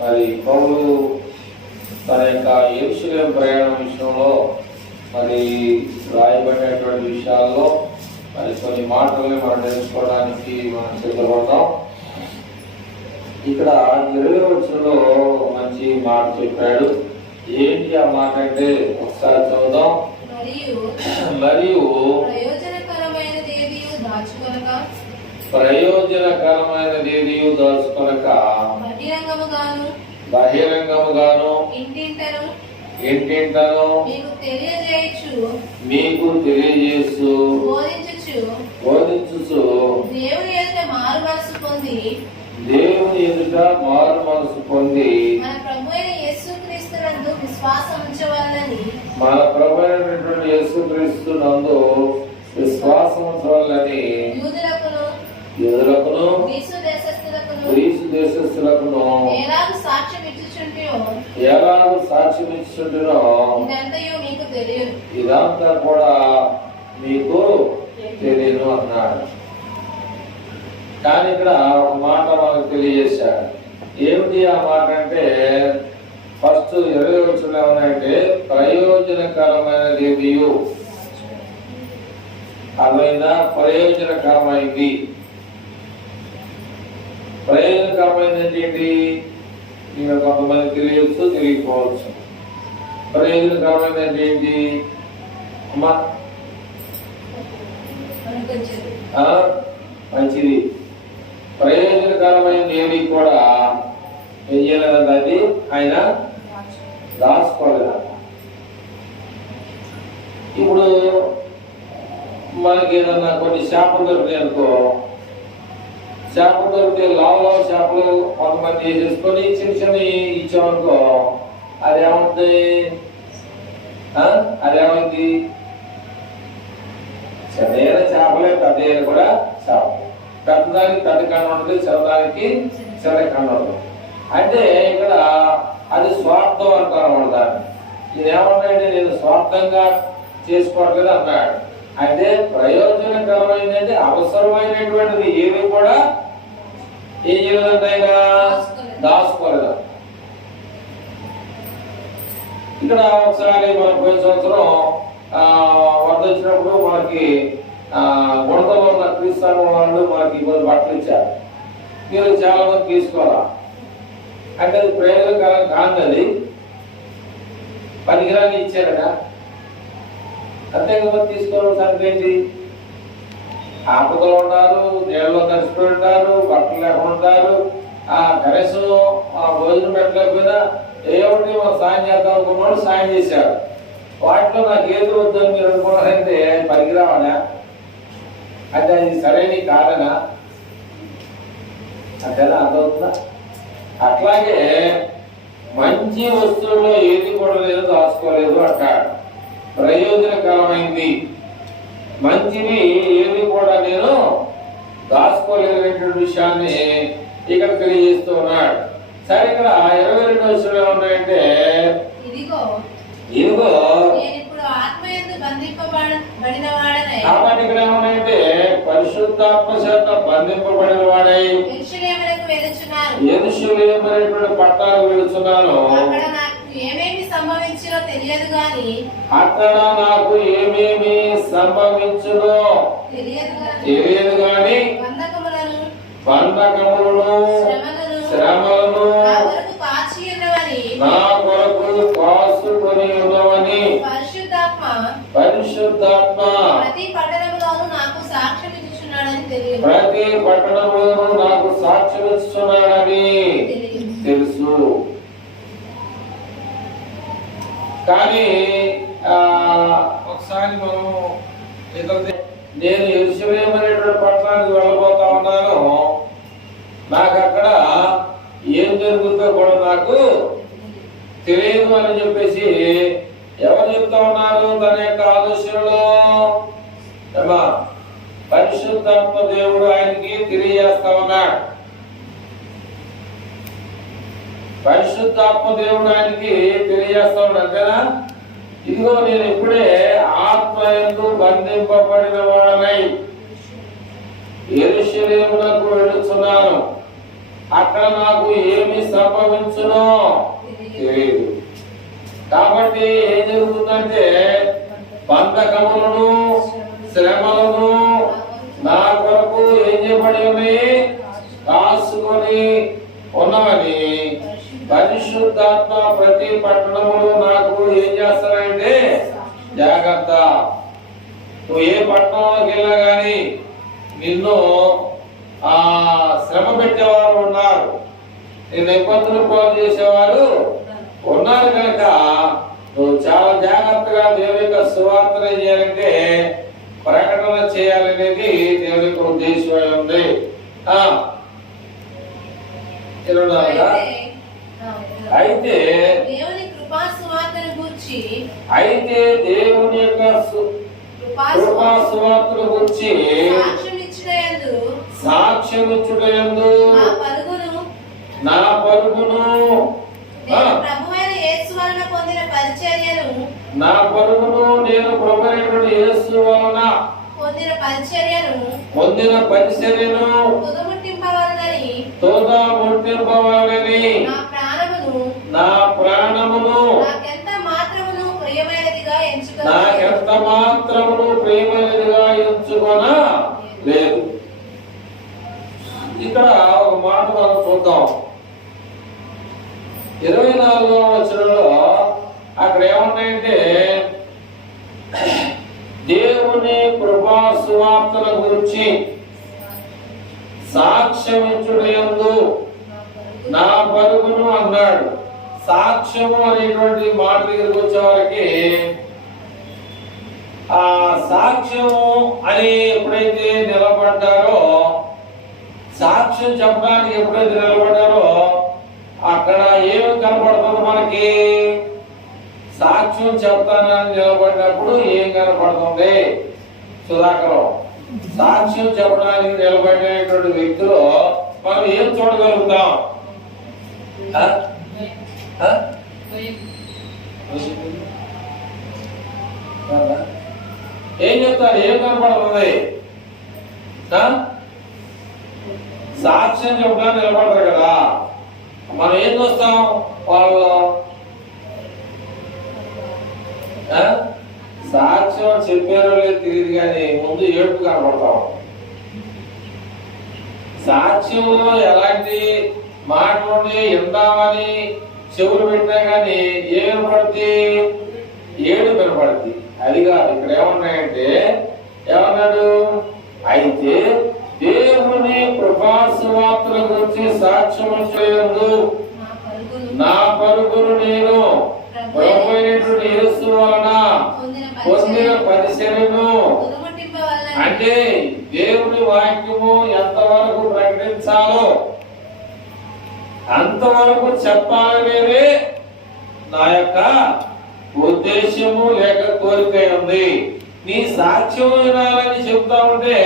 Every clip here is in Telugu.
మరి పౌలు తన యొక్క యెరూషలేం ప్రయాణం విషయంలో మరి రాయబడినటువంటి విషయాల్లో మరి కొన్ని మాటల్ని మనం నేర్చుకోవడానికి మనం సిద్ధపడతాం. ఇక్కడ 20వ వచనంలో మంచి మాట చెప్పాడు. ఏంటి ఆ మాట అంటే ఒకసారి చదువుదాం. మరియు ప్రయోజనకరమైనదేదియు దాచుకొనక బహిరంగముగాను ఇంటింటను మీకు తెలియజేస్తూ బోధించుచు దేవుని ఎదుట మారు మనసు పొంది మన ప్రభు అయినటువంటి యేసుక్రీస్తు నందు విశ్వాసం ఉంచవాలని యూదులకును గ్రీసు దేశస్థులకును ఎలాగూ సాక్ష్యం ఇచ్చుచుంటినో ఇదంతా కూడా మీకు తెలియను అన్నాడు. కానీ ఇక్కడ ఒక మాట మనకు తెలియజేశాడు. ఏమిటి ఆ మాట అంటే ఫస్ట్ 20వ వచనంలో ఏమన్నాయంటే ప్రయోజనకరమైనదేదియు అదైనా ప్రయోజనకరమైంది. ప్రయోజనకరమైనది ఏంటి? ఇంకా కొంతమంది తెలియచ్చు, తెలియకపోవచ్చు. ప్రయోజనకరమైనది ఏంటి అమ్మా? మంచిది. ప్రయోజనకరమైన ఏది కూడా ఏం చేయలేదంట, అది ఆయన దాచుకోలేదంట. ఇప్పుడు మనకి ఏదన్నా కొన్ని చేపలు దొరికినాయి అనుకో, చేపలు దొరికితే లావు చేపలు కొంతమంది వేసేసుకొని చిన్న చిన్న ఇచ్చామనుకో, అదేమవుతుంది? చిన్న చేపలే, పెద్ద కూడా చేప. పెద్దదానికి పెద్ద కన్ను ఉంటుంది, చిన్నదానికి చిన్న కన్ను ఉంటుంది. అంటే ఇక్కడ అది స్వార్థం అంటారు అన్నమాట. దాన్ని ఇదేమన్నాడు? నేను స్వార్థంగా చేసుకోవట్లేదు అన్నాడు. అంటే ప్రయోజనకరమైనది, అవసరమైనటువంటిది ఏది కూడా ఏం చేయలేదంటే ఆయన దాచుకోలేదు. ఇక్కడ ఒకసారి మనం పోయిన సంవత్సరం వరద వచ్చినప్పుడు మనకి గుణదలో ఉన్న క్రీస్తు వాళ్ళు మనకి కొన్ని బట్టలు ఇచ్చారు. మీరు చాలా మంది తీసుకోవాలా అంటే అది ప్రయోజనకరం కాదు, అది పనికిరాని ఇచ్చారట. అంతే కదా, తీసుకోవడం సంగతి ఏంటి? ఆపదలో ఉన్నారు, నీళ్ళలో కలిసిపోయి ఉంటారు, బట్టలు లేకుండా ఉంటారు, కనీసం భోజనం పెట్టలేకపోయినా ఏమిటి మనం సాయం చేద్దాం అనుకున్నాడు, సాయం చేశారు. వాటిలో నాకు ఏది వద్దని మీరు అనుకున్నారంటే పనికిరావనా? అంటే అది సరైన కాదనా? అంతేనా? అర్థమవుతుందా? అట్లాగే మంచి వస్తువుల్లో ఏది కూడా లేదు, దాచుకోలేదు అంటాడు. ప్రయోజనకరమైంది మంచిది ఏది కూడా నేను దాచుకోలేదనేటువంటి విషయాన్ని ఇక్కడ తెలియజేస్తూ ఉన్నాడు. సరే, ఇక్కడ 22వ వచనంలో ఉన్నాయంటే ఇదిగో కాబట్టి ఇక్కడ ఏమన్నాయంటే పరిశుద్ధాత్మ చేత బంధింపబడిన వాడై యెరూషలేము పట్టణానికి వెళుచున్నాను. అక్కడ నాకు ఏమేమి సంభవించునో తెలియదు గాని బంధకములను శ్రమలను నా కొరకు కాసుకొని ఉన్నవని పరిశుద్ధాత్మ ప్రతి పట్టణంలోనూ నాకు సాక్ష్యం ఇచ్చుచున్నాడని తెలుసు. కానీ ఒకసారి మనం నేను యెరూషలేము అనేటువంటి పట్టణానికి వెళ్ళబోతా ఉన్నాను, నాకు అక్కడ ఏం జరుగుతుందో కూడా నాకు తెలియదు అని చెప్పేసి ఎవరు చెప్తా ఉన్నారు? తన యొక్క ఆలోచనలో పరిశుద్ధాత్మ దేవుడు ఆయనకి తెలియజేస్తా ఉన్నాడు. పరిశుద్ధాత్మ దేవుడు ఆయనకి తెలియజేస్తా ఉన్నాడు. అంతేనా? ఇదిగో నేను ఇప్పుడే ఆత్మయందు బంధింపబడిన వాడనై యెరూషలేమునకు వెళుచున్నాను. అక్కడ నాకు ఏమి సంభవించునో తెలియదు. కాబట్టి ఏం జరుగుతుందంటే బంధకములను శ్రమలను నా కొరకు ఏం చేయబడి ఉన్నాయి, కాసుకొని ఉన్నవని పరిశుద్ధాత్మ ప్రతి పట్టణములు నాకు ఏం చేస్తారంటే జాగ్రత్త. నువ్వు ఏ పట్టణంలోకి వెళ్ళినా కానీ నిన్ను శ్రమ పెట్టేవారు ఉన్నారు, నేను ఇబ్బందులు పాలు చేసేవారు ఉన్నారు. కనుక నువ్వు చాలా జాగ్రత్తగా దేవుని యొక్క సువార్తన చేయాలంటే ప్రకటన చేయాలనేది దేవుని యొక్క ఉద్దేశమై ఉంది. అయితే దేవుని యొక్క కృపా సువార్తను గురించి సాక్ష్యం ఇచ్చుటయందు నా పరుగును నా పరుగును నేను ప్రభువైన యేసు వలన పొందిన పరిచర్యను తుదముట్టింపవలెనని నా ప్రాణమును నాకెంత మాత్రమును ప్రియమైనదిగా ఎంచుకొన లేదు. ఇక్కడ ఒక మాట మనం చూద్దాం. 24వ వచనంలో అక్కడ ఏమున్నాయంటే దేవుని కృపా సువార్తల గురించి సాక్ష్యం ఇచ్చుటయందు నా పరుగును అన్నాడు. సాక్ష్యము అనేటువంటి మాట దగ్గరికి వచ్చే వారికి ఆ సాక్ష్యము అని ఎప్పుడైతే నిలబడ్డారో, సాక్ష్యం చెప్పడానికి ఎప్పుడైతే నిలబడ్డారో అక్కడ ఏమి కనపడుతుంది మనకి? సాక్ష్యం చెప్తానని నిలబడినప్పుడు ఏం కనపడుతుంది? సుధాకరం, సాక్ష్యం చెప్పడానికి నిలబడినటువంటి వ్యక్తిలో మనం ఏం చూడగలుగుతాం? ఏం చెప్తారు? ఏం కనపడుతుంది? సాక్ష్యం చెప్పడానికి నిలబడతారు కదా, మనం ఏం చూస్తాం? వాళ్ళు సాక్ష్యం చెప్పారో లేదు తెలియదు కానీ ముందు ఏడుపు కనపడతాం. సాక్ష్యంలో ఎలాంటి మాట ఉండి ఎందామని చెవులు పెట్టినా కానీ ఏం వినపడుతుంది? ఏడు వినపడుతుంది. అది కాదు, ఇక్కడ ఏమన్నాయంటే ఏమన్నాడు? అయితే దేవుని కృపా సువార్తల గురించి సాక్ష్యం చేయదు నా పరుగును నేను ప్రభువైనటువంటి యేసు వలన పొందిన పరిచర్యను. అంటే దేవుని వాక్యము ఎంతవరకు ప్రకటించాలో అంతవరకు చెప్పాలనేదే నా యొక్క ఉద్దేశము లేక కోరిక ఉంది. నీ సాక్ష్యం వినాలని చెప్తా ఉంటే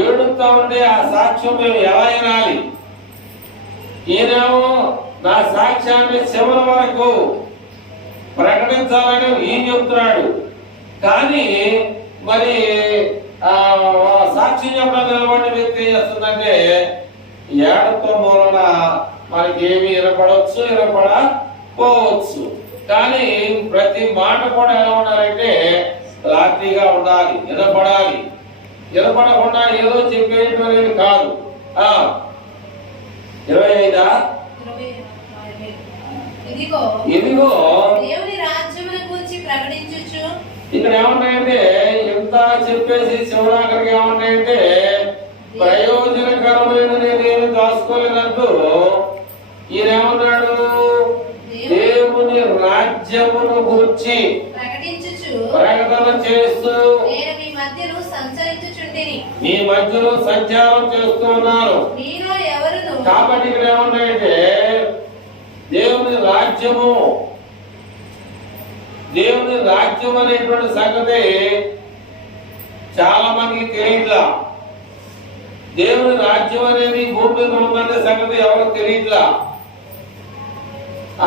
ఏడుస్తా ఉంటే ఆ సాక్ష్యం మేము ఎలా వినాలి? ఈయనేమో నా సాక్ష్యాన్ని చివరి వరకు ప్రకటించాలని ఈయన చెప్తున్నాడు, కానీ మరి సాక్ష్యం చెప్పడానికి నిలబడిన వ్యక్తి ఏం చేస్తుందంటే ఏడతో మూలన మనకి ఏమి వినపడవచ్చు, వినపడకపోవచ్చు. కానీ ప్రతి మాట కూడా ఎలా ఉండాలంటే క్లారిటీగా ఉండాలి, వినపడాలి. వినపడకుండా ఏదో చెప్పేయడం అనేది కాదు. 25 ఇదిగో దేవుని రాజ్యమును గురించి ప్రకటించుచు. ఇక్కడ ఏమన్నాయంటే ఎంత చెప్పేసి చివరాఖరికి ఏమన్నాయంటే ప్రయోజనకరమైన నేనేమి దాచుకోలేదంటూ ఈయన ఏమన్నాడు? దేవుని రాజ్యమును గురించి ప్రకటన చేస్తూ నేను మీ మధ్యలో సంచరించుచుంటిని. మీ మధ్యలో సంచారం చేస్తున్నారు. మీలో ఎవరును. కాబట్టి ఇక్కడ ఏమన్నాయంటే దేవుని రాజ్యము, దేవుని రాజ్యం అనేటువంటి సంగతి చాలా మందికి తెలియట్లా. దేవుని రాజ్యం అనేది భూమి మీద ఉందనే సంగతి ఎవరికి తెలియట్లా.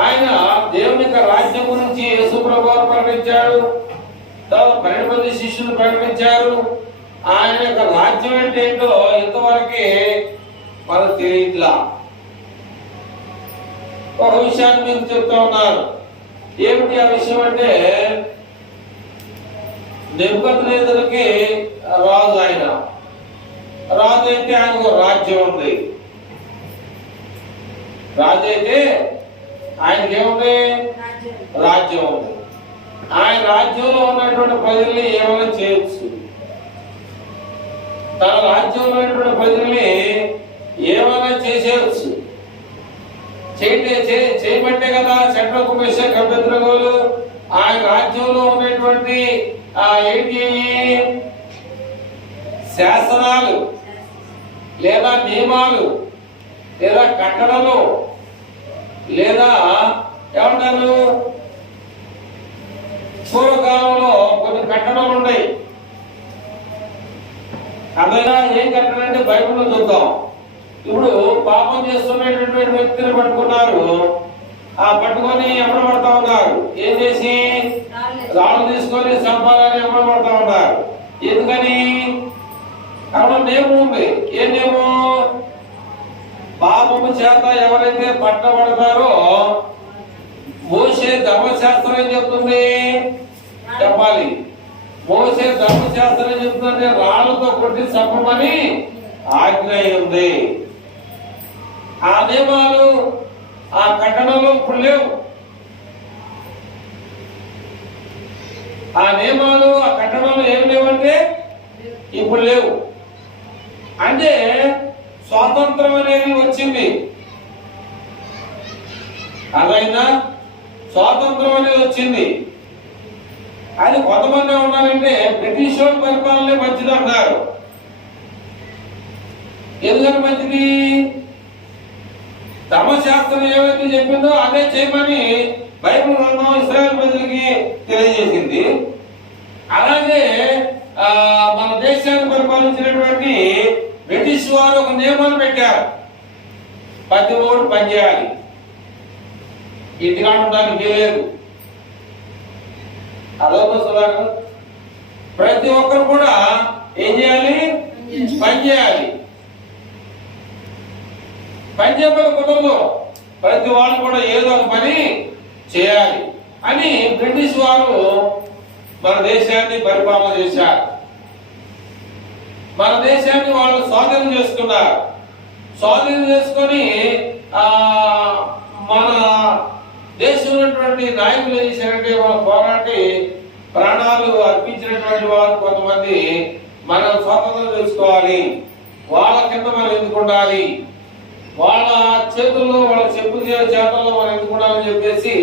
ఆయన దేవుని యొక్క రాజ్యం గురించి యేసు ప్రభువు ప్రకటించాడు, 12 మంది శిష్యులు ప్రకటించారు. ఆయన యొక్క రాజ్యం అంటే ఏంటో ఇంతవరకు మనకు తెలియట్లా. ఒక విషయాన్ని మీకు చెప్తా ఉన్నారు. ఏమిటి ఆ విషయం అంటే, నెబుకద్నెజరుకి రాజు, ఆయన రాజు అయితే ఆయనకు రాజ్యం ఉంది. రాజు అయితే ఆయనకి ఏముంది? రాజ్యం ఉంది. ఆయన రాజ్యంలో ఉన్నటువంటి ప్రజల్ని ఏమైనా చేయొచ్చు. తన రాజ్యంలో ఉన్నటువంటి ప్రజల్ని ఏమైనా చేసేయచ్చు. చేయబట్టే కదా శడ్రకు మెషకు అబేద్నెగోలు ఆయన రాజ్యంలో ఉన్నటువంటి ఏంటి శాసనాలు లేదా నియమాలు లేదా కట్టడలు లేదా ఏమంటారు, పూర్వకాలంలో కొన్ని కట్టడలు ఉన్నాయి. అదైనా ఏం కట్టడంటే బైబిల్లో చూద్దాం. ఇప్పుడు పాపం చేస్తున్నటువంటి వ్యక్తిని పట్టుకున్నారు. పట్టుకొని ఎమ్మడబడతా ఉన్నారు. ఏం చేసి? రాళ్ళు తీసుకొని చంపాలని ఎమ్మడబడతా ఉన్నారు. ఎందుకని? అక్కడ నియమం ఉంది. ఏ నియమం? పాపము చేత ఎవరైతే పట్టబడతారో మోషే ధర్మశాస్త్రం ఏం చెప్తుంది? చెప్పాలి. మోషే ధర్మశాస్త్రం ఏం చెప్తుందంటే రాళ్ళతో కొట్టి చంపమని ఆజ్ఞ ఉంది. ఆ నియమాలు ఆ కట్టడలు ఇప్పుడు లేవు. ఆ నియమాలు ఆ కట్టడలు ఏమి లేవంటే ఇప్పుడు లేవు. అంటే స్వాతంత్రం అనేది వచ్చింది. అదైనా స్వాతంత్రం అనేది వచ్చింది. అది కొంతమంది ఉన్నారంటే బ్రిటిష్ వాళ్ళ పరిపాలనే మంచిది అన్నారు. ఎందుకని మంచిది? ధర్మశాస్త్రం ఏమైతే చెప్పిందో అదే చేయమని బైబిల్ గ్రంథం ఇశ్రాయేలు ప్రజలకి తెలియజేసింది. అలాగే మన దేశాన్ని పరిపాలించినటువంటి బ్రిటిష్ వారు ఒక నియమాన్ని పెట్టారు. ప్రతి ఓటు పనిచేయాలి, ఇంటికాడ ఉండడానికి లేదు. అదొక ప్రతి ఒక్కరు కూడా ఏం చేయాలి? పని చేయాలి. పని చేయకపోతే కుదరదు. ప్రతి వాళ్ళు కూడా ఏదో ఒక పని చేయాలి అని బ్రిటిష్ వారు మన దేశాన్ని పరిపాలన చేశారు. మన దేశాన్ని వాళ్ళు స్వాధీనం చేసుకున్నారు. స్వాధీనం చేసుకొని మన దేశంలో ఉన్నటువంటి నాయకులు ఏం చేశారంటే వాళ్ళు పోరాటి ప్రాణాలు అర్పించినటువంటి వారు కొంతమంది మనం స్వాతంత్రం తెలుసుకోవాలి, వాళ్ళ కింద మనం ఎందుకు ఉండాలి, వాళ్ళ చేతుల్లో వాళ్ళ చెప్పు చేతల్లో మనం ఎందుకు ఉండాలని చెప్పేసి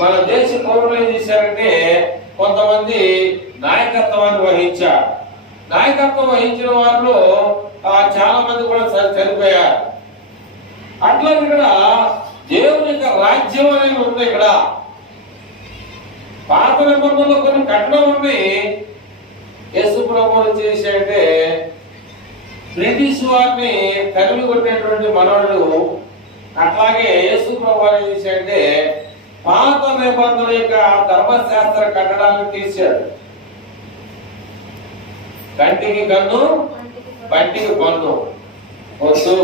మన దేశ పౌరులు ఏం చేశారంటే కొంతమంది నాయకత్వాన్ని వహించారు. నాయకత్వం వహించిన వారిలో చాలా మంది కూడా చనిపోయారు. అట్లా ఇక్కడ దేవుని యొక్క రాజ్యం అనేది ఉంది. ఇక్కడ పాత నిబంధనలో కొన్ని కట్టడం ఉంది. యేసు ప్రభువు చేశాడంటే బ్రిటిష్ వారిని తరిమి కొట్టినటువంటి మనవడు. అట్లాగే యేసు ప్రభువు ఏం చేశాడంటే పాత నిబంధనల యొక్క ధర్మశాస్త్ర కట్టడాలను తీశాడు. కంటికి కన్ను, పంటికి పన్ను వద్దు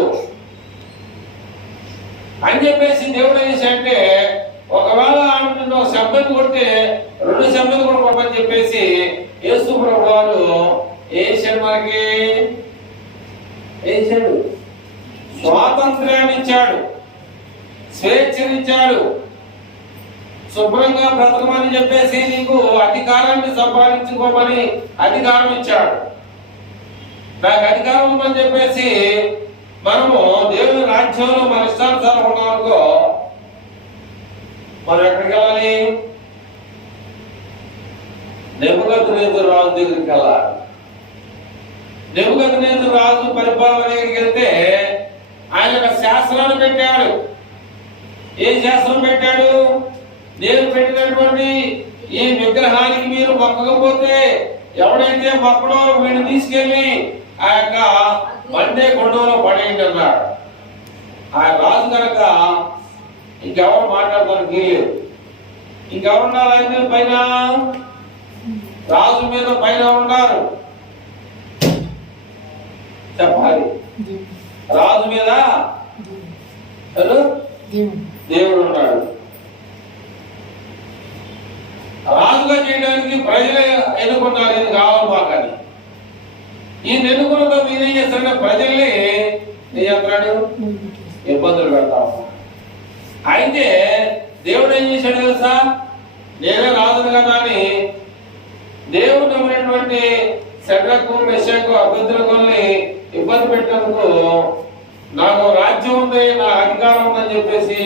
అని చెప్పేసి దేవుడు ఏం చేశాడంటే ఒకవేళ ఆమె ఒక శబ్దం కొడితే 2 శబ్దాలు కూడా కొట్టని చెప్పేసి యేసు ప్రభు వారు ఏసాడు. మనకి ఏసాడు, స్వాతంత్ర్యాన్ని ఇచ్చాడు, స్వేచ్ఛనిచ్చాడు. శుభ్రంగా బ్రతకమని చెప్పేసి నీకు అధికారాన్ని సంపాదించుకోమని అధికారం ఇచ్చాడు. నాకు అధికారం అని చెప్పేసి మనము దేవుని రాజ్యంలో మన ఇష్టానుసారం ఉన్నామనుకో మనం ఎక్కడికి వెళ్ళాలి? నెబుకద్నెజరు రాజు దగ్గరికి వెళ్ళాలి. నెబుకద్నెజరు రాజు పరిపాలన దగ్గరికి వెళ్తే ఆయన ఒక శాస్త్రాన్ని పెట్టాడు. ఏ శాస్త్రం పెట్టాడు? నేను పెట్టినటువంటి ఈ విగ్రహానికి మీరు మొక్కకపోతే ఎవడైతే మొక్కడో వీడిని తీసుకెళ్లి ఆ యొక్క మండే కొండలో పడేయండి అన్నాడు. ఆ రాజు కనుక ఇంకెవరు మాట్లాడడానికి లేదు. ఇంకెవరున్నారు ఆయన పైన? రాజు మీద పైన ఉన్నారు. చెప్పాలి, రాజు మీద దేవుడు ఉన్నాడు. రాజుగా చేయడానికి ప్రజలే ఎన్నుకున్నారు, ఇది కావాలి మాకని. ఈయన ఎన్నుకున్న ఈయన చేస్తాడంటే ప్రజల్ని ఏం చేస్తున్నాడు, ఇబ్బందులు పెడతాము. అయితే దేవుడు ఏం చేశాడు తెలుసా, నేనే రాజును కదా అని దేవుడు నమ్మినటువంటి శడ్రకు మెషకు అభ్యర్థులని ఇబ్బంది పెట్టినందుకు నాకు రాజ్యం ఉంది, నా అధికారం ఉందని చెప్పేసి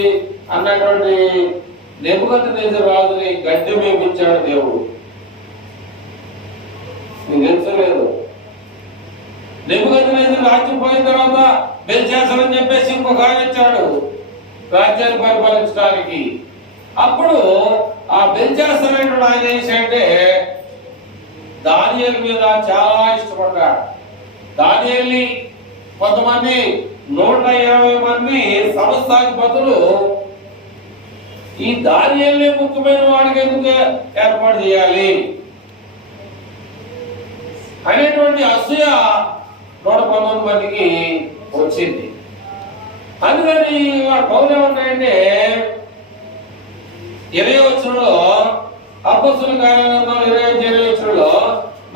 అన్నటువంటి నెబుకద్నెజరు రాజుని గద్దె మేపించాడు దేవుడు. నీకు తెలుసలేదు, నెబుకద్నెజరు రాజ్యం పోయిన తర్వాత బెల్షాస్సర్ అని చెప్పేసి ఇంకొక ఆయన ఇచ్చాడు రాజ్యాన్ని పరిపాలించడానికి. అప్పుడు ఆ బెల్షాస్సర్ అనేటువంటి ఆయన ఏం చేశాడంటే దానియేలు మీద చాలా ఇష్టపడ్డాడు. దానియేలుని కొంతమంది 120 మంది సంస్థాధిపతులు ఈ దానియేలునే ముఖ్యమైన వాడికి ఎందుకు ఏర్పాటు చేయాలి అనేటువంటి అసూయ 119 మందికి వచ్చింది. అందుకని పౌలు ఏమన్నాయంటే 20వ వచనంలో అపొస్తలుల కార్యగ్రంథం 20వ వచనంలో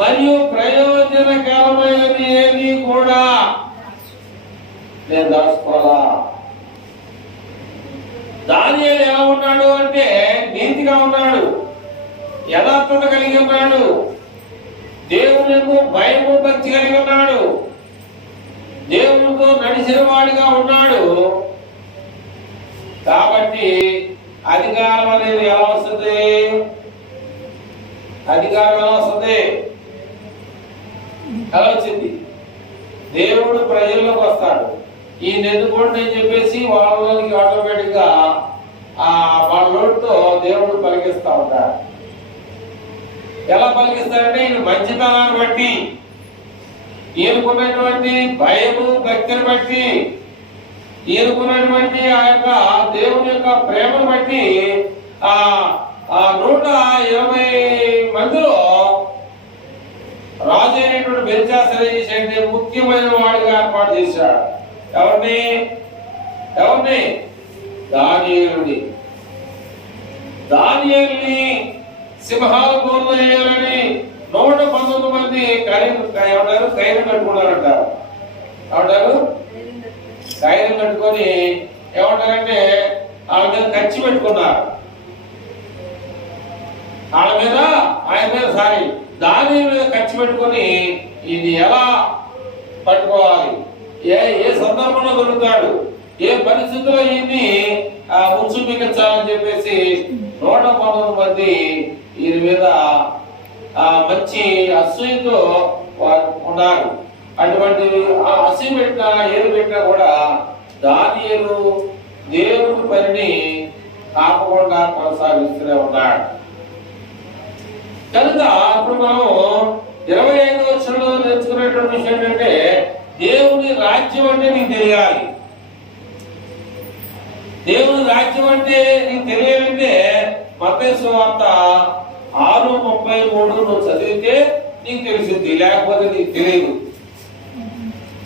మరియు ప్రయోజనకరమైనది ఏది కూడా నేను దాచుకోవాలా. దానియేలు ఎలా ఉన్నాడు అంటే నీతిగా ఉన్నాడు, యథార్థత కలిగి ఉన్నాడు, దేవునికు భయము భక్తి కలిగి ఉన్నాడు, దేవునితో నడిచిన వాడిగా ఉన్నాడు. కాబట్టి అధికారం అనేది ఎలా వస్తుంది, అధికారం ఎలా వస్తుంది, ఎలా వచ్చింది, దేవుడు ప్రజల్లోకి వస్తాడు. ఈ నెన్నుకోండి అని చెప్పేసి వాళ్ళకి ఆటోమేటిక్ గా వాళ్ళ నోటితో దేవుడు పలికిస్తా ఉంటాడు. ఎలా పలికిస్తాడంటే ఈయన మంచితనాన్ని బట్టి, ఈయనకున్నటువంటి భయము భక్తిని బట్టి, ఈయనకున్నటువంటి ఆ యొక్క దేవుని యొక్క ప్రేమను బట్టి ఆ 120 మందిలో రాజు అయినటువంటి బెల్షాస్సర్ చేసే ముఖ్యమైన వాడిగా ఏర్పాటు చేశాడు. ఎవరిని దానియేలుని. దానియేలుని సింహాల బోర్లో వేయాలని 119 మంది కైరు కట్టుకున్నారంట. ఏమంటారు, కైరు కట్టుకొని ఏమంటారంటే వాళ్ళ మీద ఖర్చు పెట్టుకున్నారు. ఆయన మీద దానియేలు మీద ఖర్చు పెట్టుకొని ఇది ఎలా పట్టుకోవాలి, ఏ సందర్భంలో దొరుకుతాడు, ఏ పరిస్థితుల్లో ఈయన్ని ఉంచు మిగల్చాలని చెప్పేసి 119 మంది ఈయన మీద మంచి అసూయతో వారు ఉన్నారు. అటువంటి ఆ అసూయ పెట్టినా ఏది పెట్టినా కూడా దానియేలు దేవుని పనిని ఆపకుండా కొనసాగిస్తూనే ఉన్నాడు. కనుక అప్పుడు మనం 25వ వచనంలో నేర్చుకునేటువంటి విషయం ఏంటంటే దేవుని రాజ్యం అంటే నీకు తెలియాలి. దేవుని రాజ్యం అంటే నీకు తెలియాలంటే మత్తయి సువార్త 6:33 నువ్వు చదివితే నీకు తెలిసింది, లేకపోతే నీకు తెలియదు.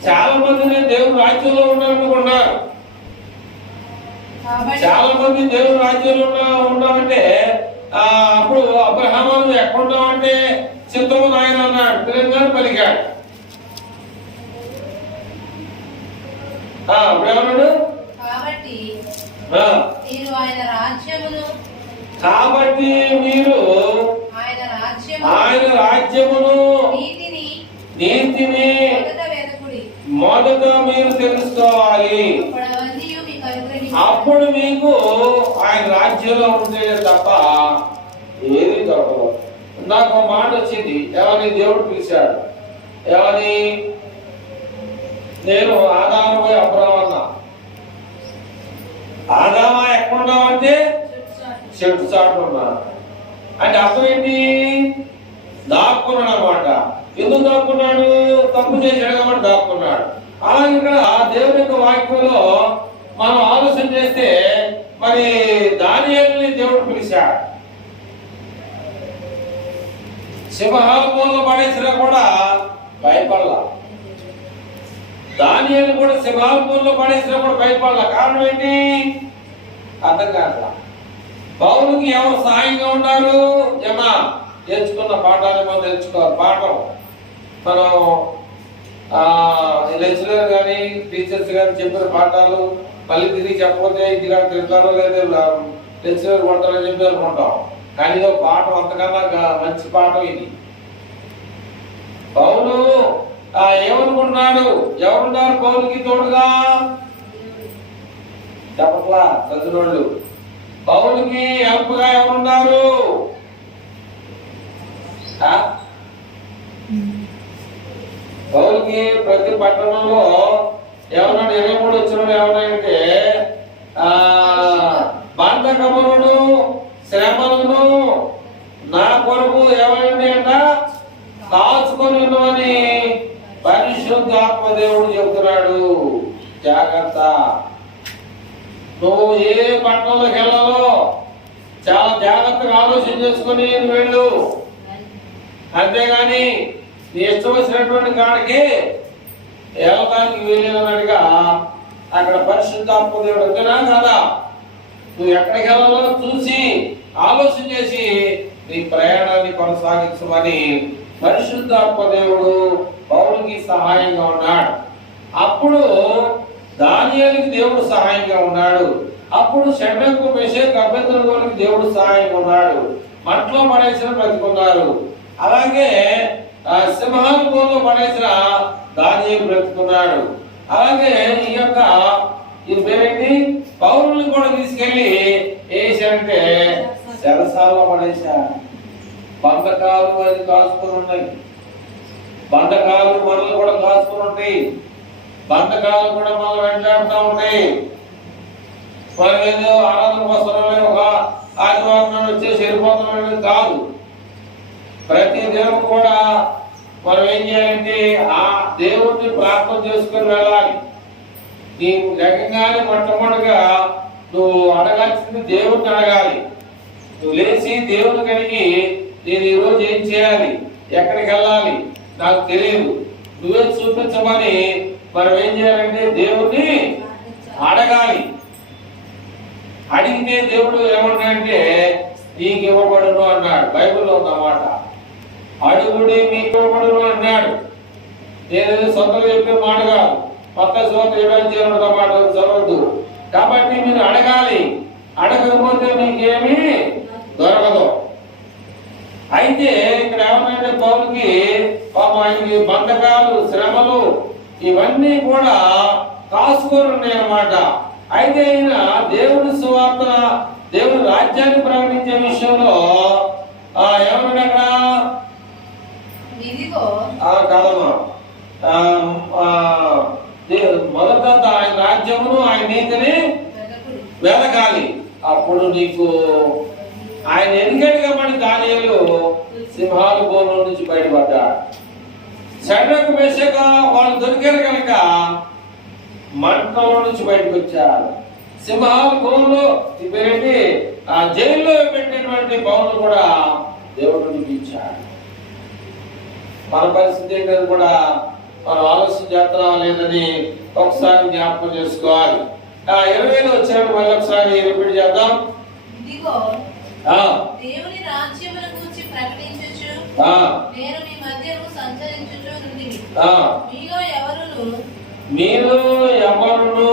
చాలా మంది నేను దేవుని రాజ్యంలో ఉన్నారనుకున్నారు. చాలా మంది దేవుని రాజ్యంలో ఉన్నామంటే అప్పుడు అబ్రహాము ఎక్కడున్నామంటే చిత్తము నాయన అన్నాడు, తెలంగాణ పలికాడు. అప్పుడేమన్నాడు, కాబట్టి మీరు ఆయన రాజ్యమును నీతిని మొదట మీరు తెలుసుకోవాలి. అప్పుడు మీకు ఆయన రాజ్యంలో ఉంటే తప్ప ఏది దొరకదు. నాకు ఒక మాట వచ్చింది, ఏమని దేవుడు పిలిచాడు, ఏమని, నేను ఆదాము పోయి అబ్రహాము అన్నా. ఆదామా ఎక్కడున్నావంటే చెట్టు చాటు ఉన్నా అంటే అర్థం ఏంటి, దాక్కున్నాడు అనమాట. ఎందుకు దాక్కున్నాడు, తప్పు చేశాడు కాబట్టి దాక్కున్నాడు. అలాగే ఇక్కడ దేవుని యొక్క వాక్యంలో మనం ఆలోచన చేస్తే మరి దానియేలుని దేవుడు పిలిచాడు. సింహాల మూలలో పడేసినా కూడా భయపడలా. దానియేలు కూడా సింహాల మూలలో పడేసినా కూడా భయపడలా. కారణం ఏంటి, అర్థం కాక పౌలుకి ఎవరు సహాయంగా ఉన్నారు? ఏమా నేర్చుకున్న పాఠాన్ని మనం నేర్చుకోవాలి. పాఠం మనం లెక్చరర్ కానీ టీచర్స్ కానీ చెప్పిన పాఠాలు మళ్ళీ తిరిగి చెప్పకపోతే ఇంటికాడ తిరుగుతారో లేదా లెక్చరర్ కొడతారని చెప్పి అనుకుంటాం. కానీ ఇదో పాఠం అంతకన్నా మంచి పాఠం ఇది. పౌలు ఏమనుకుంటున్నాడు? ఎవరున్నారు పౌలుకి తోడుగా? చెప్పట్లా చదువులు. పౌలుకి హెల్ప్ గా ఎవరున్నారు? పౌలుకి ప్రతి పట్టణంలో ఎవరన్నా 23 వచ్చిన ఎవరంటే బంధకములను శ్రమలను నా కొరకు ఎవరండి అంట కాచుకొని అని పరిశుద్ధాత్మ దేవుడు చెబుతున్నాడు. జాగ్రత్త, నువ్వు ఏ పట్టణంలోకి వెళ్ళాలో చాలా జాగ్రత్తగా ఆలోచన చేసుకుని వెళ్ళు. అంతేగాని నీ ఇష్టం వచ్చినటువంటి కాడికి వెళ్ళడానికి వెళ్ళినట్టుగా అక్కడ పరిశుద్ధాత్మ దేవుడు అంతేనా కాదా? నువ్వు ఎక్కడికి వెళ్ళాలో చూసి ఆలోచన చేసి నీ ప్రయాణాన్ని కొనసాగించమని పరిశుద్ధాత్మ దేవుడు పౌలుకి సహాయంగా ఉన్నాడు. అప్పుడు దానియేలుకి దేవుడు సహాయంగా ఉన్నాడు. అప్పుడు షడ్రకు మెషకు అబేద్నెగోకి దేవుడు సహాయంగా ఉన్నాడు. మంటలో పడేసిన బ్రతుకున్నారు. అలాగే సింహాల బోన్లో పడేసిన దానియేలు బ్రతుకున్నాడు. అలాగే ఈ యొక్క ఈ పేరేంటి పౌరుల్ని కూడా తీసుకెళ్లి వేసారంటే చెరసాలలో పడేసా. బంధకాలు అది కాసుకొని ఉన్నాయి. బంధకాలు మనల్ని కూడా కాసుకొని ఉంటాయి. బంధకాలు కూడా మనల్ని వెంటాడుతూ ఉంటాయి. మనం ఏదో ఆనందం వస్తున్నామే ఒక ఆదివారం వచ్చేసి వెళ్ళిపోతున్నాం కాదు. ప్రతి దేవుడు కూడా మనం ఏం చేయాలంటే ఆ దేవుడిని ప్రార్థన చేసుకుని వెళ్ళాలి. నీ రకంగానే మొట్టమొదటిగా నువ్వు అడగాల్సింది దేవుడిని అడగాలి. నువ్వు లేచి దేవుని కడిగి నేను ఈరోజు ఏం చేయాలి, ఎక్కడికి వెళ్ళాలి నాకు తెలియదు, నువ్వే చూపించమని మనం ఏం చేయాలంటే దేవుడిని అడగాలి. అడిగితే దేవుడు ఏమన్నాడంటే నీకు ఇవ్వబడును అన్నాడు. బైబిల్లో ఉందన్నమాట. అడుగుడి మీకు ఇవ్వబడును అన్నాడు. నేను సొంతంగా చెప్పే మాట కాదు. మత్తయి సువార్త 7వ మాట చదవద్దు. కాబట్టి మీరు అడగాలి. అడగకపోతే మీకేమీ దొరకదు. అయితే ఇక్కడ ఏమన్నాడంటే పౌలుకి ఆయనకి బంధకాలు శ్రమలు ఇవన్నీ కూడా కాసుకొని ఉన్నాయి అన్నమాట. అయితే ఈయన దేవుని సువార్త దేవుని రాజ్యాన్ని ప్రకటించే విషయంలో ఏమన్నాడు అక్కడ? కాదమ్మా, మొదట ఆయన రాజ్యమును ఆయన నీతిని వెతకాలి. అప్పుడు నీకు ఆయన ఎన్నికటిగా మన దానియేలు సింహాల బోన్లో నుంచి బయటపడ్డాడు. షడ్రకు మెషక వాళ్ళు దొరికారు కనుక మంటలో నుంచి బయటకు వచ్చారు. సింహాల బోన్లో పేరేంటి ఆ జైల్లో పెట్టినటువంటి పౌరులు కూడా దేవుడు ఇచ్చాడు. మన పరిస్థితి ఏంటని కూడా మనం ఆలోచన చేస్తున్నాం లేదని ఒకసారి జ్ఞాపకం చేసుకోవాలి. 20లో వచ్చాడు. మళ్ళీ ఒకసారి రిపీట్ చేద్దాం. దేవుని రాజ్యమును గూర్చి ప్రకటించుచు నేను మీ మధ్యను సంచరించుచు నుండిని. మీలో ఎవరును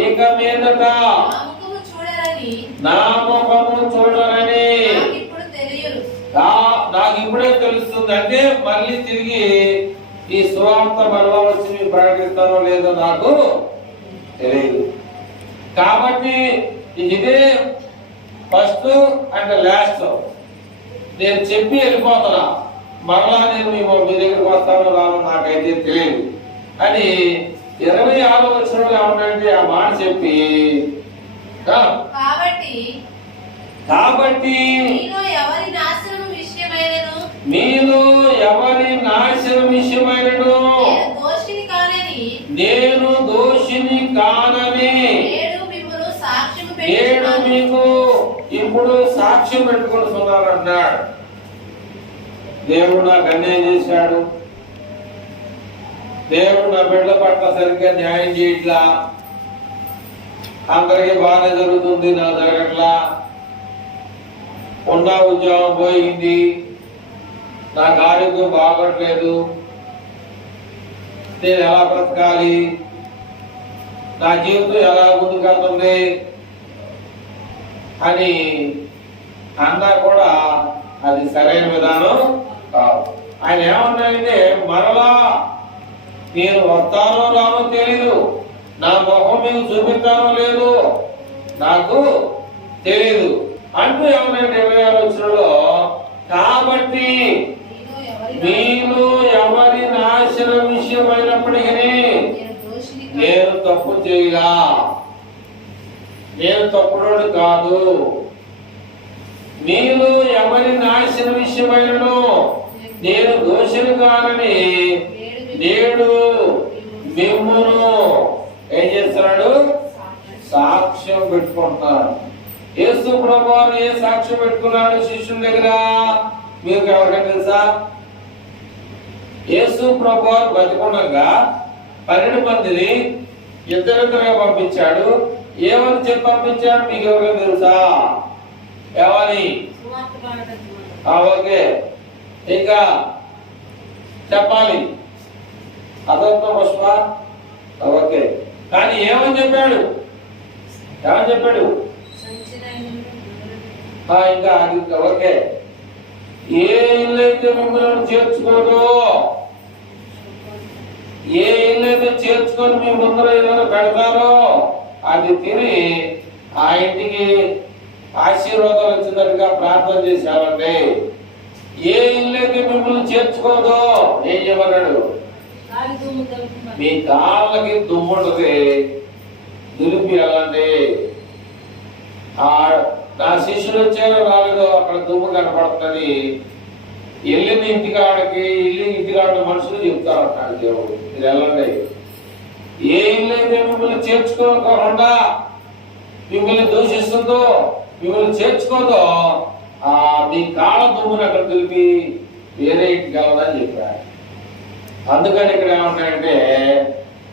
ఇక మీదట నా ముఖము చూడరని నాకు ఇప్పుడే తెలుస్తుంది. అంటే మళ్ళీ తిరిగి ఈ సువార్త మరలా వచ్చి మీకు ప్రకటిస్తానో లేదో నాకు తెలియదు. కాబట్టి ఇదే ఫస్ట్ అండ్ లాస్ట్. నేను చెప్పి వెళ్ళిపోతున్నా, మరలా నేను మీ దగ్గరికి వస్తానో రాను నాకైతే తెలియదు అని 26వ వచనంలో ఏమంటే ఆ మాట చెప్పి కాబట్టి మీలో ఎవరి నాశనం విషయమైనను నేను దోషిని కానని నేడు మీకు ఇప్పుడు సాక్ష్యం పెట్టుకుంటున్నాను అన్నాడు. దేవుడు నాకు అన్యాయం చేశాడు. దేవుడు నా బిడ్డల పట్ల సరిగ్గా న్యాయం చేయట్లా. అందరికీ బాగానే జరుగుతుంది, నాకు జరగట్లా. ఉన్న ఉద్యోగం పోయింది, నాకు ఆరోగ్యం బాగోట్లేదు, నేను ఎలా బ్రతకాలి, నా జీవితం ఎలా ముందుకెళ్తుంది అని అన్నా కూడా అది సరైన విధానం కాదు. ఆయన ఏమన్నాడంటే, మరలా నేను వస్తానో రానో తెలీదు, నా మొహం మీకు చూపిస్తానో లేదు నాకు తెలీదు అంటూ ఏమన్నాడు 26వ వచనంలో, కాబట్టి మీరు ఎవరి నాశనం విషయమైనప్పటికీ నేను తప్పు చేయలా, నేను తప్పుడోడు కాదు. మీరు ఎవరి నాశన విషయమైనను నేను దోషిని కానని నేడు మిమ్మును ఏం చేస్తున్నాడు? సాక్ష్యం పెట్టుకుంటున్నాడు. యేసు ప్రభువారు ఏ సాక్ష్యం పెట్టుకున్నాడు శిష్యుల దగ్గర? మీకు ఎవరికైనా తెలుసా? యేసు ప్రభువారు బతికుండగా 12 మందిని ఇద్దరిద్దరుగా పంపించాడు. ఏమని చెప్పి పంపించాడు మీకు ఎవరికైనా తెలుసా? ఏమని? ఓకే, ఇంకా చెప్పాలి. అదొక పుష్ప. ఓకే, కానీ ఏమని చెప్పాడు? ఏమని చెప్పాడు? ఇంకా ఓకే, ఏ ఇల్లు అయితే మిమ్మల్ని చేర్చుకోదో, ఏ ఇల్లు అయితే చేర్చుకొని మీ ముందర ఏమైనా పెడతారో అది తిని ఆ ఇంటికి ఆశీర్వాదాలు వచ్చినట్టుగా ప్రార్థన చేశామండి. ఏ ఇల్లు అయితే మిమ్మల్ని చేర్చుకోదో ఏం చేయమన్నాడు? మీ కాళ్ళకి దుమ్ముంటది, దులిపియాలండి. నా శిష్యులు వచ్చారో రాలేదో అక్కడ దుమ్ము కనపడుతుంది, వెళ్ళిన ఇంటికాడికి ఇంటికాడ మనుషులు చెప్తారంటాడు దేవుడు. మీరు వెళ్ళండి. ఏ ఇల్లు అయితే మిమ్మల్ని చేర్చుకోకుండా మిమ్మల్ని దూషిస్తుందో, మిమ్మల్ని చేర్చుకోదో మీ కాళ్ళ దుమ్ముని అక్కడ దులిపి వేరే ఇంటికి వెళ్ళదని చెప్పాడు. అందుకని ఇక్కడ ఏమన్నాయంటే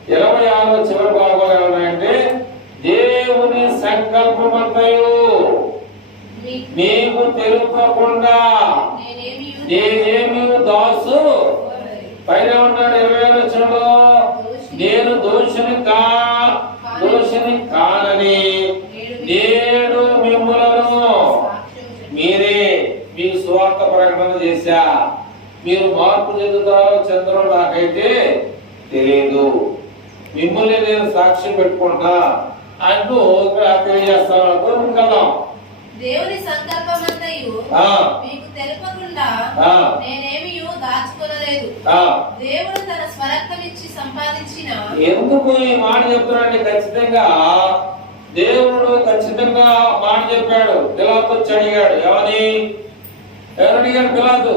26వ చివరి భాగంలో ఏమన్నాయంటే, దేవుని సంకల్పమంతయు మీకు తెలుపకుండా నేనేమి దాసు పైన ఉన్నాడు 26వ వచనంలో, నేను దోషిని కానని నేను మిమ్ములను మీరే మీ స్వార్థ ప్రకటన చేశా. మీరు మార్పు చెందుతారో చెందరో నాకైతే తెలియదు, మిమ్మల్ని నేను సాక్ష్యం పెట్టుకుంటా అంటూ ఇక్కడ తెలియజేస్తాను కదా. దేవుని సంకల్పమంతయు మీకు తెలుపకుండా నేనేమి దాచుకోలేదు. దేవుడు తన స్వరక్తమిచ్చి సంపాదించిన. ఎందుకు ఈ మాట చెప్తున్నాడు? ఖచ్చితంగా దేవుడు ఖచ్చితంగా మాట చెప్పాడు. పిలాతు వచ్చి అడిగాడు, ఏమని? ఎవరు అడిగాడు? పిలాతు.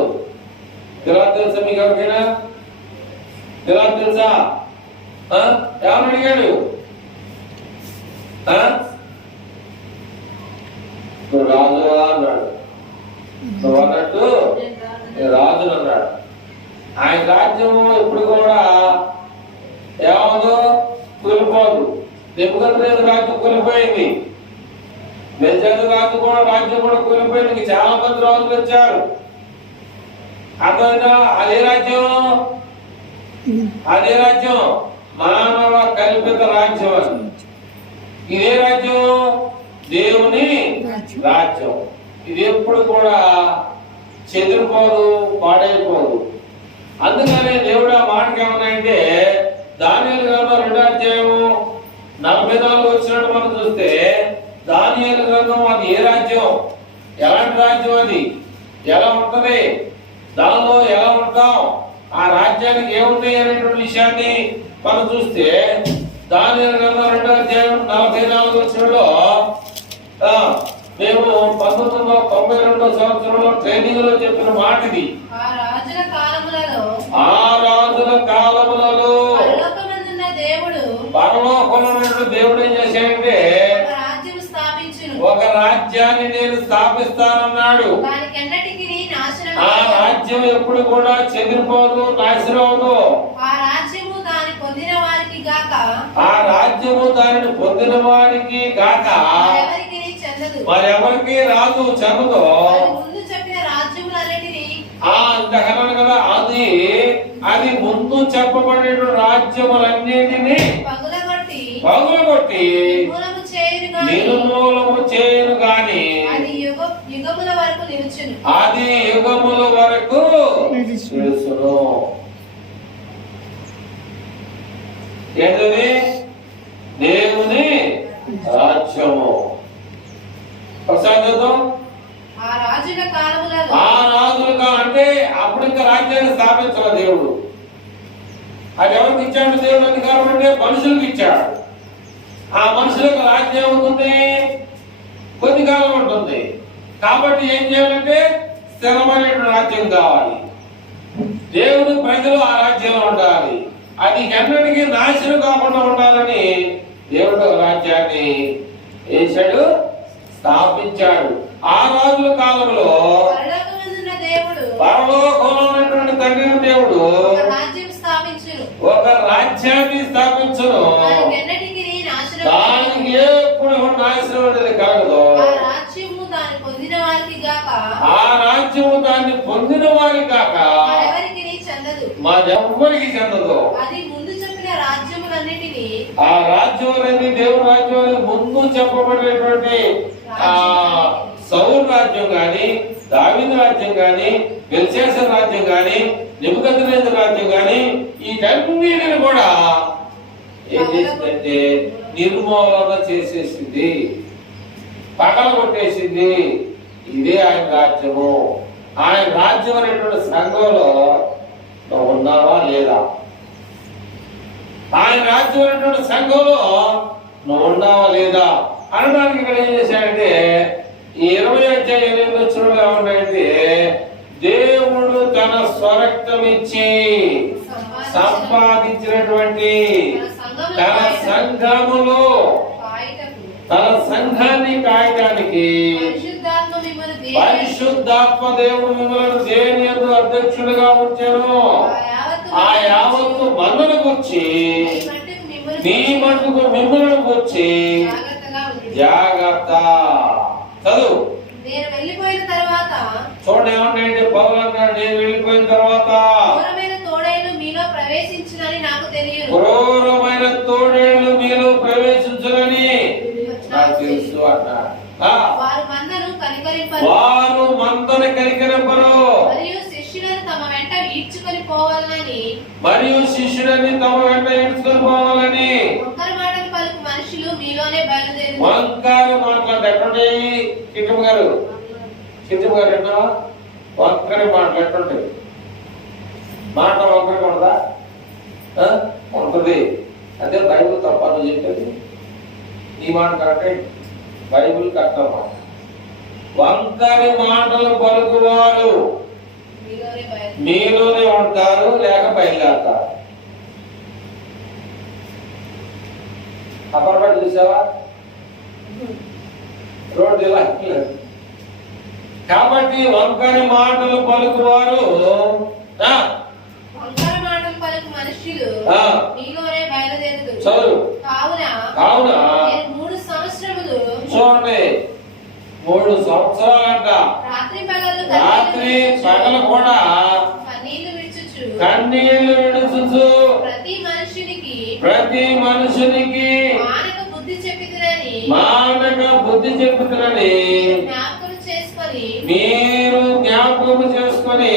తెలుసా మీకు ఎవరికైనా? పిలాతు తెలుసా? ఎవరు అడిగాడు? రాజు అన్నాడు. నువ్వు అన్నట్టు రాజు అన్నాడు. ఆయన రాజ్యము ఎప్పుడు కూడా ఏమదు కూలిపోదు. నెబుకద్నెజరు రాజ్యం కూలిపోయింది, బెల్షస్సరు రాజ్యం కూడా కూలిపోయింది. చాలా మంది రాజులు వచ్చారు. అర్థమైందా? అదే రాజ్యం మానవ కల్పిత రాజ్యం అని. ఇదే రాజ్యం దేవుని రాజ్యం. ఇది ఎప్పుడు కూడా చెదిరిపోదు, పాడైపోదు. అందుకనే దేవుడు ఆ మాటకి ఏమన్నాయంటే, దానియేలు గ్రంథం 2వ అధ్యాయము 44 వచ్చినట్టు మనం చూస్తే, దానియేలు గ్రంథం అది ఏ రాజ్యం, ఎలాంటి రాజ్యం, అది ఎలా ఉంటది, దానిలో ఎలా ఉంటాం, ఆ రాజ్యానికి ఏముంటాయి అనేటువంటి విషయాన్ని మనం చూస్తే, దానియేలు గ్రంథం 2వ అధ్యాయం 44 వచ్చినలో మేము 1992 సంవత్సరంలో ట్రైనింగ్ లో చెప్పిన మాట ఇది. ఆ రాజుల కాలములలో పరలోకమందున్న దేవుడు ఏం చేశాడంటే, ఒక రాజ్యాన్ని నేను స్థాపిస్తానన్నాడు. ఆ రాజ్యం ఎప్పుడు కూడా చెదిరిపోదు, నాశనం అవదు. ఆ రాజ్యము దాని పొందిన వారికి గాక గాక ఆ రాజ్యము దానిని పొందిన వారికి గాక మరెవరికి చెందదు. మరెవరికి రాదు చెందదు. అది ముందు చెప్పిన రాజ్యములన్నిటినీ ఇంతకన్నాను కదా, అది ముందు చెప్పబడిన రాజ్యములన్నిటినీ పగులగొట్టి నిర్మూలము చేయను గాని అది యుగముల వరకు నిలుచును. అది యుగముల వరకు నిలుచును. ఏంటది? దేవుని రాజ్యము. ఒకసారి చూద్దాం. ఆ రాజుల కాలములలో అంటే అప్పుడు ఇంకా రాజ్యాన్ని స్థాపించాల దేవుడు. అది ఎవరికి ఇచ్చాడు దేవుడు? అధికారం అంటే మనుషులకు ఇచ్చాడు. ఆ మనుషులకు రాజ్యం ఉంటుంది, కొద్ది కాలం ఉంటుంది. కాబట్టి ఏం చేయాలంటే స్థిరమైన రాజ్యం కావాలి. దేవుడు ప్రజలు ఆ రాజ్యంలో ఉండాలి. అది ఎన్నటికీ నాశనం కాకుండా ఉండాలని దేవుడు ఒక రాజ్యాన్ని వేశాడు, స్థాపించాడు. ఆ రాజుల కాలంలో పరలోకంలో ఉన్నటువంటి తండ్రి దేవుడు ఒక రాజ్యాన్ని స్థాపించును. దానికి ఎప్పుడు నాశనం అనేది కలగదు. ఆ రాజ్యము దాన్ని పొందిన వారికి కాక మరెవ్వరికి చెందదు. అది ముందు చెప్పిన రాజ్యములన్నిటినీ ఆ రాజ్యం అనేది దేవుని రాజ్యం అనేది ముందు చెప్పబడినటువంటి సౌలు రాజ్యం గాని, దావీదు రాజ్యం గాని, బెల్షస్సర్ రాజ్యం గాని, నెబుకద్నెజర్ రాజ్యం గాని, వీటన్నిటిని కూడా ఏం చేసిందంటే నిర్మూలన చేసేసింది, పగలగొట్టేసింది. ఇదే ఆయన రాజ్యము. ఆయన రాజ్యం అనేటువంటి సంఘంలో నువ్వు ఉన్నావా లేదా? ఆయన రాజ్యం అనేటువంటి సంఘంలో నువ్వు ఉన్నావా లేదా అనడానికి ఇక్కడ ఏం చేశాడంటే 20 అధ్యాయం 8 వచనంలో ఏమన్నాయంటే, దేవుడు తన స్వరక్తం ఇచ్చి సంపాదించినటువంటి తన సంఘములో తన సంఘాన్ని కాయటానికి పరిశుద్ధాత్మ దేవుడు మిమ్మల్ని దేని యందు అధ్యక్షులుగా ఉంచాను. ఆ యావత్తు మనను గుర్చి మీ మట్టుకు మిమ్మల్ని గుర్చి జాగ్రత్త. చదువు. నేను వెళ్ళిపోయిన తర్వాత చూడండి ఏమన్నాయంటే, పౌలు అన్నాడు, నేను వెళ్ళిపోయిన తర్వాత క్రూరమైన తోడేళ్లు మీలో ప్రవేశించునని నాకు తెలియదు. క్రూరమైన తోడేళ్లు మీలో ప్రవేశించునని నాకు తెలుసు అన్నాడు. వారు మందను కనికరింపరు, మరియు శిష్యులను తమ వెంట ఈడ్చుకొని పోవాలని వంకర మాటలు పలుకు మనుషులు మీలోనే బయలుదేరి. వంకర మాటలు ఎట్లుంటాయి? కిట్టమ్మ గారు ఎన్నో వంకర మాటలు ఎట్లుంటాయి? మాట వంకర ఉండదా? ఉంటుంది. అదే బైబుల్ తప్ప నువ్వు చెప్పేది. ఈ మాట కరెక్టే, బైబుల్ కరెక్ట్ మాట. వంకరి మాటలు పలుకువారు మీలోనే ఉంటారు, లేక బయలుదేరతారు. అప్పటి చూసావా? రోడ్డు ఇలా కాబట్టి వంకరి మాటలు పలుకువారు కావున 3 సంవత్సరములు చూడండి, 3 సంవత్సరాలంట రాత్రి పగలు కూడా కన్నీళ్లు విడుచుచు ప్రతి మనుషునికి మానక బుద్ధి చెప్పుతున్నని మీరు జ్ఞాపకం చేసుకొని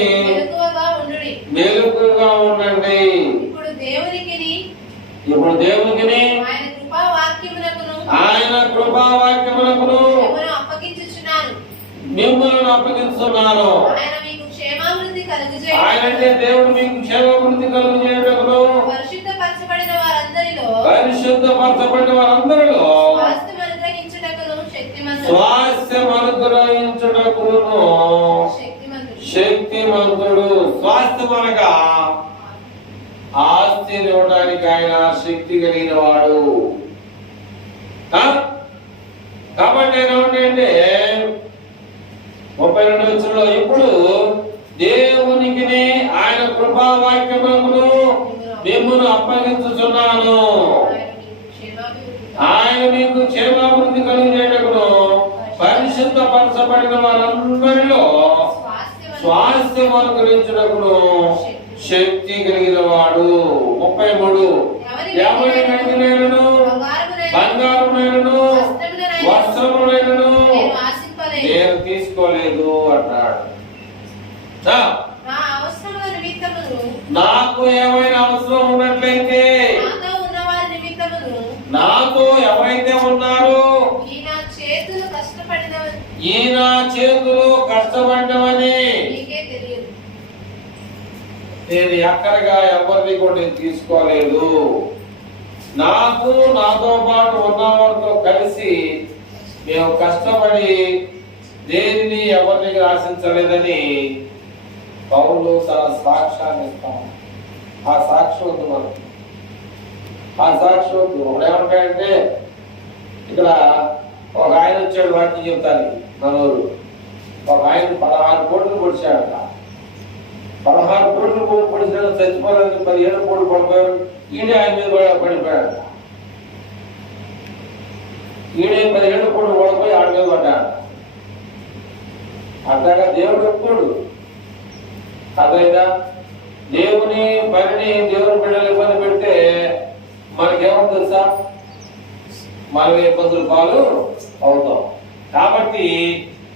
మెలకుగా ఉండండి. ఇప్పుడు దేవునికి ఆయన కృపావాక్యమునకును మిమ్మల్ని అప్పగించున్నాను. ఆయన అంటే దేవుడు మీకు క్షేమాభివృద్ధి కలుగజేయుటకును పరిశుద్ధపరచబడిన వారందరిలో స్వాస్థ్యం అనుగ్రహించుటకును శక్తిమంతుడు. స్వాస్థ్యం అనగా ఆస్తిని ఇవ్వడానికి ఆయన శక్తి కలిగిన వాడు. కాబట్టి ఏమంటే 32 వచనంలో, ఇప్పుడు దేవునికి ఆయన కృపావాక్యములను మిమ్మును అప్పగించుచున్నాను. శాశ్వతపరచబడిన వారందరిలో స్వాస్థ్యం అనుగ్రహించుటకును శక్తి కలిగిన వాడు. 33 ఎవరి వెండినైనను బంగారునైనను వస్త్రములైనను నేను తీసుకోలేదు అన్నాడు. నాకు ఏమైనా అవసరం ఉన్నట్లయితే నాతో ఎవరైతే ఉన్నారో ఈ నా చేతులు కష్టపడ్డమని నేను ఎక్కడగా ఎవరిని కూడా నేను తీసుకోలేదు. నాకు నాతో పాటు ఉన్నవారితో కలిసి మేము కష్టపడి దేనిని ఎవరి దగ్గర ఆశించలేదని పౌలు తన సాక్ష్యాన్ని ఇస్తాం. ఆ సాక్షి వద్దు మనకి, ఆ సాక్షి వద్దు. ఏమంటాడంటే ఇక్కడ ఒక ఆయన వచ్చాడు వాక్యం చెప్తాను. మనోరు ఒక ఆయన 16 కోట్లు పొడిచాడట. 16 కోట్లు పొడిచాడు, చచ్చిపోవాలని 17 కోట్లు పడిపోయాడు. ఈడే ఆయన మీద పడిపోయాడు. ఈడే 17 కోట్లు పడిపోయి ఆడ మీద పడ్డాడు. అట్లాగా దేవుడు ఒప్పుకోడు. అదైనా దేవుని పనిని దేవుని బిడ్డలు ఇబ్బంది పెడితే మనకేమో తెలుసా, మనం ఇబ్బందులు పాలు అవుతాం. కాబట్టి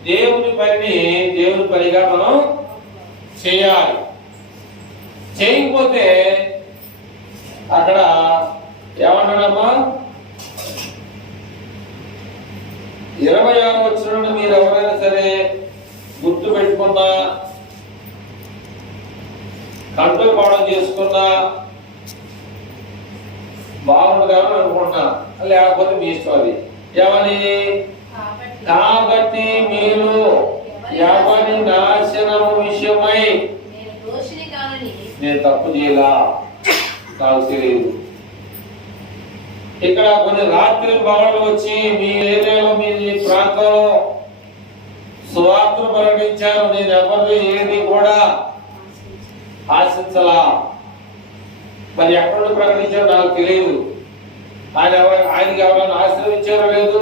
దేవుని పనిని దేవుని పనిగా మనం చేయాలి. చేయకపోతే అక్కడ ఏమన్నాడమ్మా, 26 వచ్చిన నుండి మీరు ఎవరైనా సరే గుర్తు పెట్టుకున్నా, కంఠపాఠం చేసుకున్నా బాగుండదని అనుకుంటున్నా, లేకపోతే మీ ఇష్టం. అది ఏమని, కాబట్టి మీరు ఎవరి నాశనం విషయమై నేను తప్పు చేయలా, నాకు తెలియదు. ఇక్కడ కొన్ని రాత్రి బాణలు వచ్చి మీ ఏరియాలో మీ ప్రాంతంలో సువార్తను ప్రకటించారు. నేను ఎవరిని ఏది కూడా ఆశించలా. మరి ఎక్కడ ప్రకటించారో నాకు తెలియదు. ఆయనకి ఎవరైనా ఆశ్రయించారో లేదు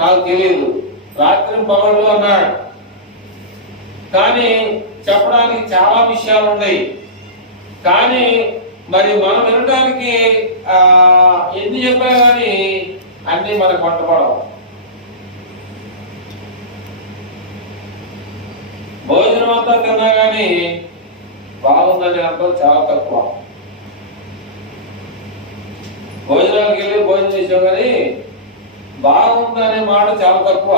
నాకు తెలియదు. రాత్రి పగళ్ళు అన్నాడు. కానీ చెప్పడానికి చాలా విషయాలు ఉన్నాయి. కానీ మరి మనం వినడానికి ఎన్ని చెప్పా కానీ అన్ని మనకు పట్టపడవు. భోజనం అంతా తిన్నా కానీ బాగుందని అంటాం చాలా తక్కువ. భోజనాలకు వెళ్ళి భోజనం చేసాం కానీ బాగుందనే మాట చాలా తక్కువ.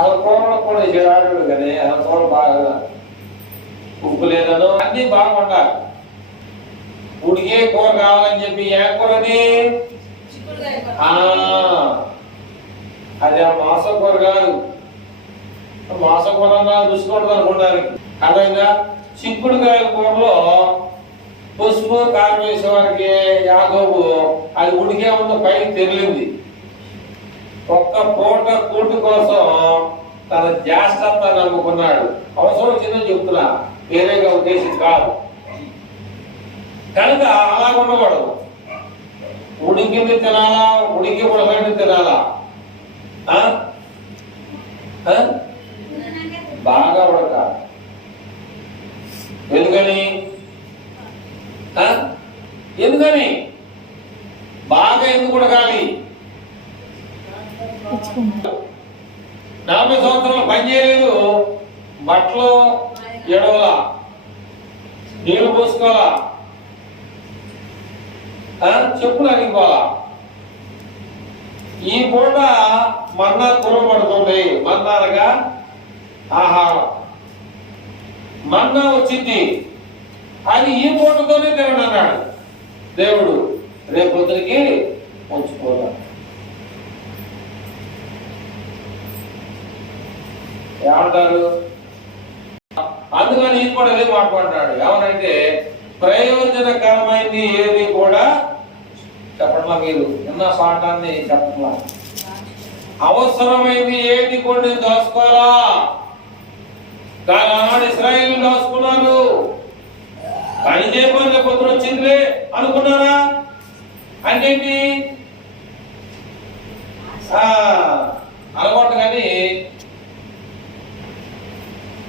అలా కూరలో కూడా ఆడాడు కానీ ఆ కూర బాగా ఉప్పు లేదనో అన్ని బాగుంటారు. ఉడికే కూర కావాలని చెప్పి ఏ కూరది, అది ఆ మాసం కూర కాదు. మాసం కూర చూసుకోవడం అనుకోవడానికి అదైనా చిక్కుడుకాయ కూరలో పసుపు కారం వేసే వారికి యాకోబు అది ఉడికే ఉన్న పైకి తెరిలింది. ఒక్క పూట కూటు కోసం తన జ్యేష్ఠత్వాన్ని నమ్ముకున్నాడు. అవసరం వచ్చిందని చెప్తున్నా, వేరేగా ఉద్దేశం కాదు. కనుక అలా ఉండకూడదు. ఉడికింది తినాలా, ఉడికి ఉడకండి తినాలా, బాగా ఉడకాలి. ఎందుకని ఎందుకని బాగా ఎందుకు ఉడకాలి? 40 సంవత్సరాలు పని చేయలేదు, బట్టలు ఎడవలా, నీళ్లు పోసుకోవాలా, చెప్పులు అరిగిపోవాలా. ఈ పూట మన్నా కురబడుతుంది. మన్నా అనగా ఆహారం. మన్నా వచ్చింది, అది ఈ పూటతోనే దేవుడు అన్నాడు. దేవుడు రేపు పొద్దునికి ఉంచుకోవాలి. ఏమంటారు? అందుకని ఇది కూడా అదే మాట్లాడాడు. ఏమనంటే ప్రయోజనకరమైంది ఏది కూడా చెప్పట్లా. మీరు ఉన్న పాఠాన్ని చెప్పట్లా. అవసరమైంది ఏది కూడా నేను దోసుకోవాలా. కానీ ఆనాడు ఇశ్రాయేలు దోసుకున్నారు. పని చేయకపోతే పొద్దున వచ్చిందిలే అనుకున్నారా? అంటే తర్వాత కానీ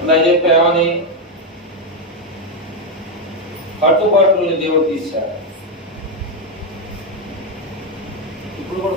నాకు చెప్పేమని కట్టుబాట్లని దేవుడు తీశాడు. ఇప్పుడు కూడా